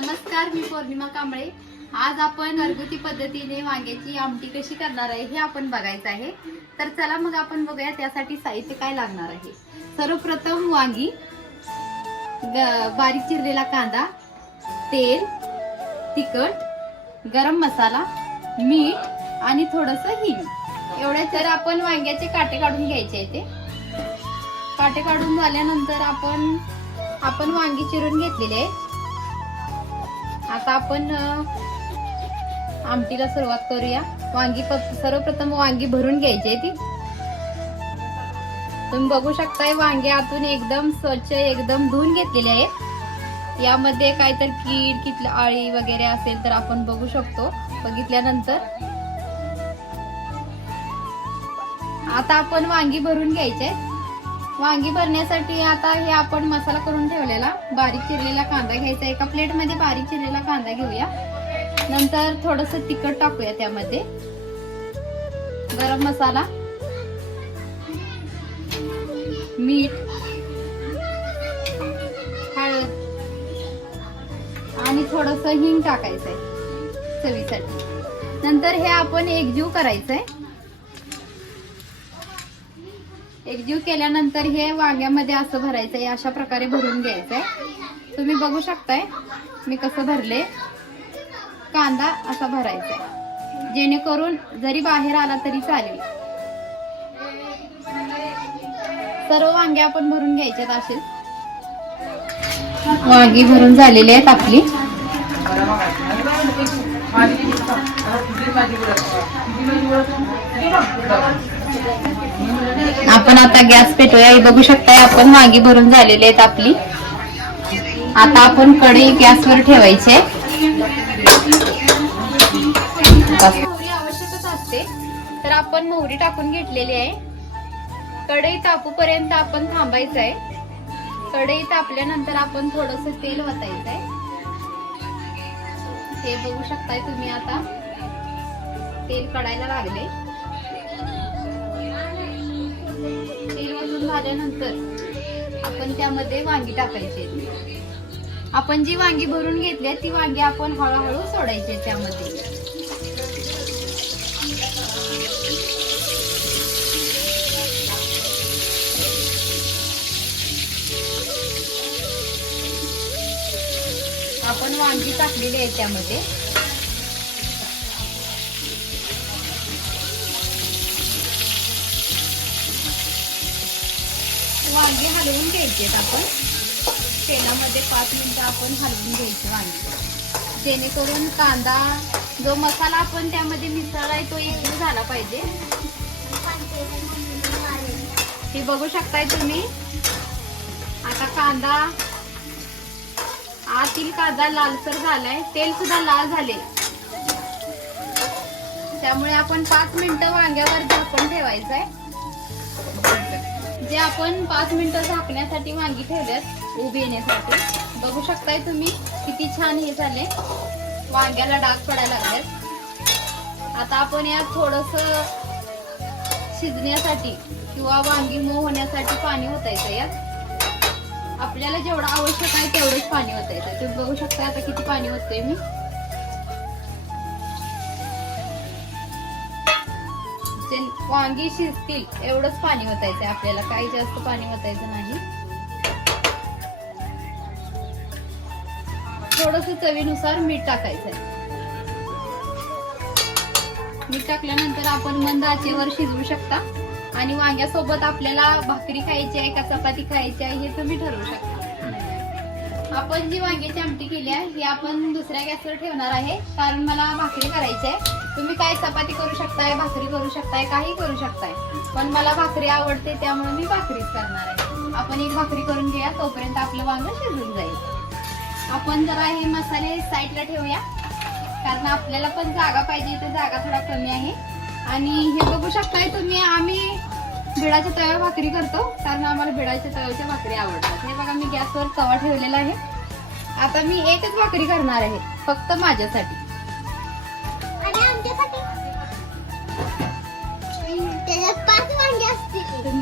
नमस्कार मी पौर्णिमा कांबळे. आज आपण घरगुती पद्धतीने वांग्याची आमटी कशी करणार आहे हे आपण बघायचं आहे. तर चला मग आपण बघूया त्यासाठी साहित्य काय लागणार आहे. सर्वप्रथम वांगी ग- बारीक चिरलेला कांदा तेल तिखट गरम मसाला मीठ आणि थोडस हिंग. एवढ्या तर आपण वांग्याचे काटे काढून घ्यायचे आहे ते. काटे काढून झाल्यानंतर आपण आपण वांगी चिरून घेतलेले आहे आता आपण आमटीला सुरुवात करूया. वांगी सर्वप्रथम वांगी भरून घ्यायची आहे ती. तुम्ही बघू शकताय वांगे आतून एकदम स्वच्छ एकदम धुवून घेतलेले आहेत. यामध्ये काहीतरी कीड कितलं आळी वगैरे असेल तर आपण बघू शकतो. बघितल्यानंतर. आता आपण वांगी भरून घ्यायचे वांगी भरण्यासाठी आता हे आपण मसाला करून ठेवलेला. बारीक चिरलेला कांदा घ्यायचा एका प्लेटमध्ये बारीक चिरलेला कांदा घेऊया. नंतर थोडस तिखट टाकूया त्यामध्ये. गरम मसाला. मीठ. हळद. आणि थोडस हिंग टाकायचंय. चवीसाठी. नंतर हे आपण एकजीव करायचंय. एकजीव केल्यानंतर हे वांग्यामध्ये असं भरायचंय अशा प्रकारे भरून घ्यायचंय. तुम्ही बघू शकताय मी कसं भरले. कांदा असा भरायचा आहे जेणेकरून जरी बाहेर आला तरी चालेल. सर्व वांगे आपण भरून घ्यायच्यात असेच वांगी भरून झालेली आहेत आपली. आपण आता गॅस पेटूया हे बघू शकताय आपण वांगी भरून झालेली आहेत आपली. आता आपण कढई गॅसवर ठेवायचे. आवश्यकच असते. तर आपण मोहरी टाकून घेतलेली आहे. कढई तापूपर्यंत आपण थांबायचं आहे कढई तापल्यानंतर आपण थोडस तेल वतायचं आहे हे बघू शकताय तुम्ही आता. तेल कडायला लागले. भाजून झाल्यानंतर आपण त्यामध्ये वांगी टाकायची. आपण जी वांगी भरून घेतली ती वांगी आपण हळूहळू सोडायची त्यामध्ये. आपण वांगी टाकलेली आहे त्यामध्ये. वांगे हलवून घ्यायचे आपण. तेलामध्ये पाच मिनटं आपण हलवून घ्यायचे वांगे. जेणेकरून कांदा जो मसाला आपण त्यामध्ये मिसळलाय तो एकजीव झाला पाहिजे. हे बघू शकताय तुम्ही. आता कांदा आतील कांदा लालसर झालाय. तेल सुद्धा लाल झाले. त्यामुळे आपण पाच मिनिटं वांग्यावर झाकण ठेवायचं आहे जे आपण पाच मिनिटं झाकण्यासाठी वांगी ठेवल्यात उभी येण्यासाठी. बघू शकताय तुम्ही किती छान हे झाले. वांग्याला डाग पडायला लागलेत आता आपण यात थोडस शिजण्यासाठी किंवा वांगी मऊ होण्यासाठी पाणी होतायचं यात. आपल्याला जेवढं आवश्यक आहे तेवढंच पाणी होतायचं तुम्ही बघू शकता आता किती पाणी होतंय मी. जे वांगी शिजतील. एवढंच पाणी ओतायचं आपल्याला. काही जास्त पाणी वतायचं नाही. थोडस चवीनुसार मीठ टाकायचंय मीठ टाकल्यानंतर आपण मंद आचेवर शिजवू शकता. आणि वांग्यासोबत आपल्याला भाकरी खायची आहे का चपाती खायची आहे हे तुम्ही ठरवू शकता. आपण जी वांग्याची आमटी केली आहे ही आपण दुसऱ्या गॅसवर ठेवणार आहे. कारण मला भाकरी करायची आहे. तुम्ही काय चपाती करू शकताय भाकरी करू शकताय काही करू शकताय. पण मला भाकरी आवडते त्यामुळे मी भाकरीच करणार आहे. आपण एक भाकरी करून घेऊया तोपर्यंत आपलं वांग शिजून जाईल. आपण जरा हे मसाले साईडला ठेवूया कारण आपल्याला पण जागा पाहिजे तर जागा थोडा कमी आहे. आणि हे बघू शकताय तुम्ही आम्ही बिडाच्या तव्या भाकरी करतो कारण आम्हाला बिडाच्या तव्याच्या भाकरी आवडतात. हे बघा मी गॅसवर तवा ठेवलेला आहे. आता मी एकच भाकरी करणार आहे फक्त माझ्यासाठी.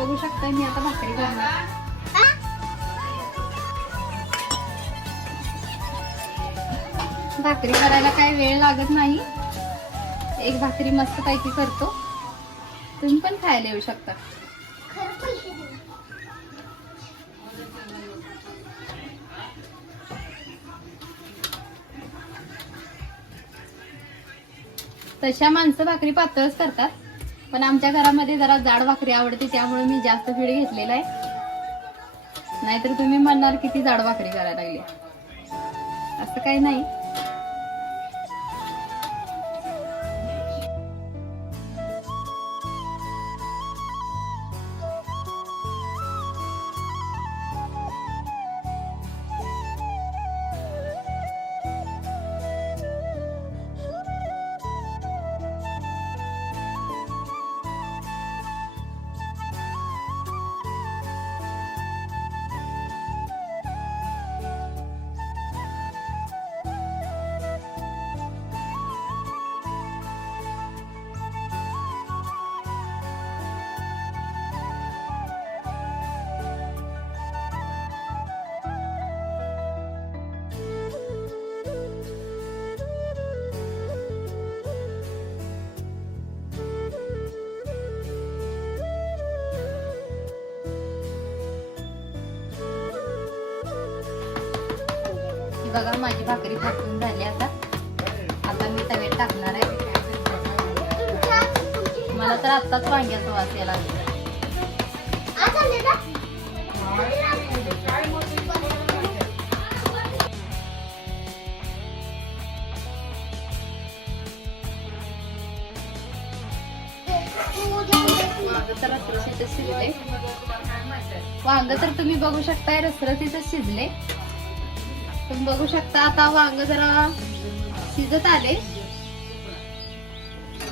बघू शकता मी आता भाकरी करणार. भाकरी करायला काही वेळ लागत नाही. एक भाकरी मस्त पैकी करतो. तुम्ही पण खायला येऊ शकता. तशा माणसं भाकरी पातळच करतात. पण आमच्या घरामध्ये जरा जाड भाकरी आवडते त्यामुळे मी जास्त पीठ घेतलेला आहे. नाहीतर तुम्ही म्हणणार किती जाड भाकरी करायला लागली. असं काही नाही. बघा माझी भाकरी फाटून झाली आता. आता मी तव्यात टाकणार आहे. मला तर आत्ताच वांग्याचा वास यायला वांग तर शिजले तर तुम्ही बघू शकताय रसरसीच शिजले तुम्ही बघू शकता आता वांग जरा शिजत आले.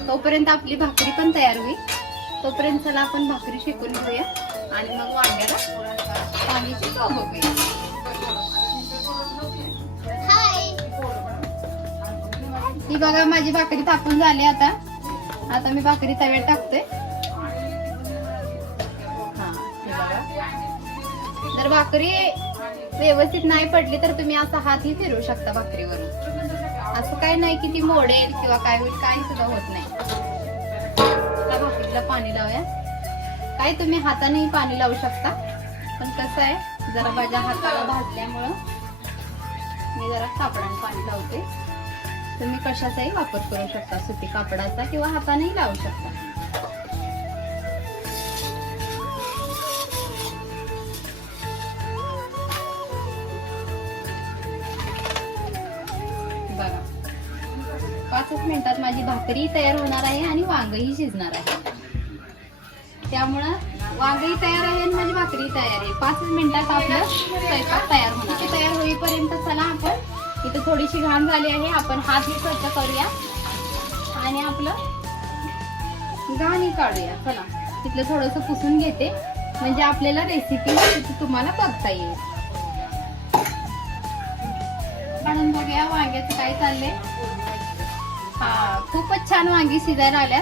तोपर्यंत आपली भाकरी पण तयार होईल. तोपर्यंत चला आपण भाकरी शिकून घेऊया. आणि मग वांग्याला पाणीची चव बघूया. हाय. ही बघा माझी भाकरी थापून झाली आता. आता मी भाकरी तव्यात टाकते. जर भाकरी व्यवस्थित नाही पडली तर तुम्ही असा हातही फिरू शकता भाकरीवरून. असं काय नाही की ती मोडेल किंवा काय होईल काही सुद्धा होत नाही. भाकरीला पाणी लावूया. काय तुम्ही हातानेही पाणी लावू शकता पण कसं आहे जरा माझ्या हाताला भाजल्यामुळं मी जरा कापडाने पाणी लावते. तुम्ही कशाचाही वापर करू शकता सुती कापडाचा किंवा हातानेही लावू शकता. पाचच मिनिटात माझी भाकरी तयार होणार आहे आणि वांगही शिजणार आहे. त्यामुळं वांगही तयार आहे आणि माझी भाकरी तयार आहे. पाच मिनिटात आपलं स्वयंपाक तयार होणार आहे. तयार होईपर्यंत चला आपण. इथं थोडीशी घाण झाली आहे. आपण हात ही स्वच्छ करूया. आणि आपलं घाणही काढूया. चला. तिथलं थोडंसं पुसून घेते. म्हणजे आपल्याला रेसिपी तुम्हाला बघता येईल. काढून बघूया वांग्याचं काय चाललंय. हा खूपच छान वांगी शिजायला आल्या.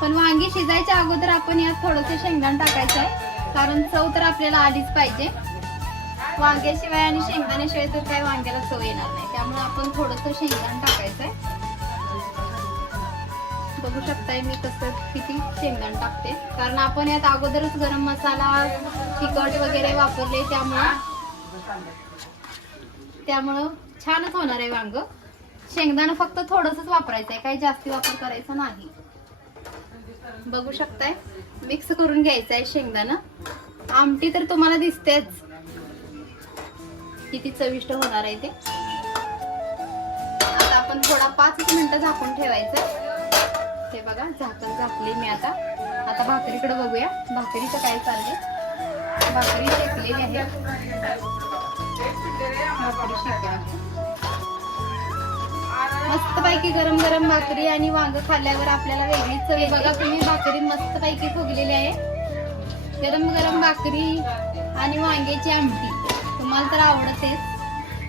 पण वांगी शिजायच्या अगोदर आपण यात थोडंसं शेंगदाण टाकायचं आहे. कारण चव तर आपल्याला आलीच पाहिजे. वांग्याशिवाय आणि शेंगदाण्याशिवाय तर काही वांग्याला चव येणार नाही. त्यामुळे आपण थोडंसं शेंगदाण टाकायचं आहे. बघू शकताय मी कसं किती शेंगदाण टाकते. कारण आपण यात अगोदरच गरम मसाला तिखट वगैरे वापरले त्यामुळं त्यामुळं छानच होणार आहे वांग. शेंगदाणा फक्त थोडंसंच वापरायचं आहे काही जास्ती वापर करायचा नाही. बघू शकताय. मिक्स करून घ्यायचं आहे शेंगदाणा. आमटी तर तुम्हाला दिसतेच. किती चविष्ट होणार आहे ते. आता आपण थोडा पाच मिनिटं झाकून ठेवायचं. हे बघा झाकण झाकली मी आता. आता भाकरीकडे बघूया. भाकरीचं काय चाललंय? भाकरी शेकलेली आहे. भाकरी शेकली मस्त पैकी गरम गरम भाकरी आणि वांग खाल्ल्यावर आपल्याला वेगळीच चव. बघा तुम्ही भाकरी मस्त पैकी फुगलेली आहे. गरम गरम भाकरी आणि वांग्याची आमटी. तुम्हाला तर आवडतेच.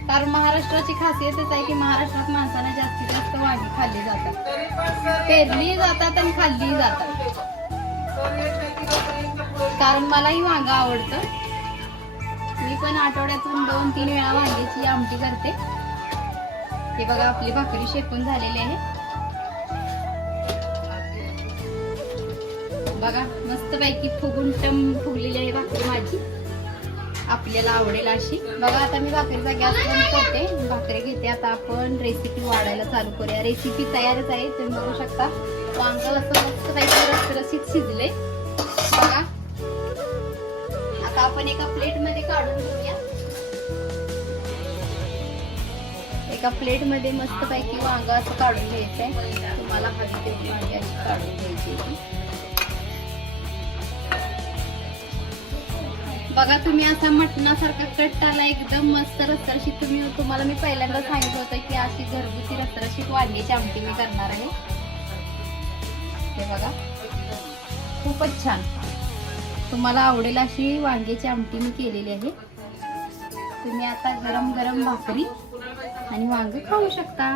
कारण महाराष्ट्राची खासियतच आहे की महाराष्ट्रात माणसांना जास्तीत जास्त वांगी खाल्ली जातात. पेरली जातात आणि खाल्ली जातात. कारण मलाही वांग आवडतं. मी पण आठवड्यातून दोन तीन वेळा वांग्याची आमटी करते. हे बघा आपली भाकरी शेकून झालेली आहे. बघा मस्त पैकी फुगून टम फुगलेली आहे भाकरी माझी. आपल्याला आवडेल अशी. बघा आता मी भाकरीचा गॅस बंद करते. भाकरी घेते. आता आपण रेसिपी वाढायला चालू करूया. रेसिपी तयारच आहे. तुम्ही बघू शकता. वांग असं मस्त पैकी रसरसीत शिजले बघा. आता आपण एका प्लेटमध्ये काढून घेऊया. एका प्लेटमध्ये मस्तपैकी मस्त पैकी वांग असं काढून घ्यायचंय. तुम्हाला हवी तेवढी वांगी अशी काढून घ्यायची बघा तुम्ही असा मटणासारखा कट आला एकदम मस्त रसरशीत तुम्ही. तुम्हाला मी पहिल्यांदा सांगितलं होतं की अशी घरगुती रसरशीत वांग्याची आमटी मी करणार आहे. हे बघा. खूपच छान. तुम्हाला आवडेल अशी वांग्याची आमटी मी केलेली आहे. तुम्ही आता गरम गरम भाकरी आणि वांग खाऊ शकता.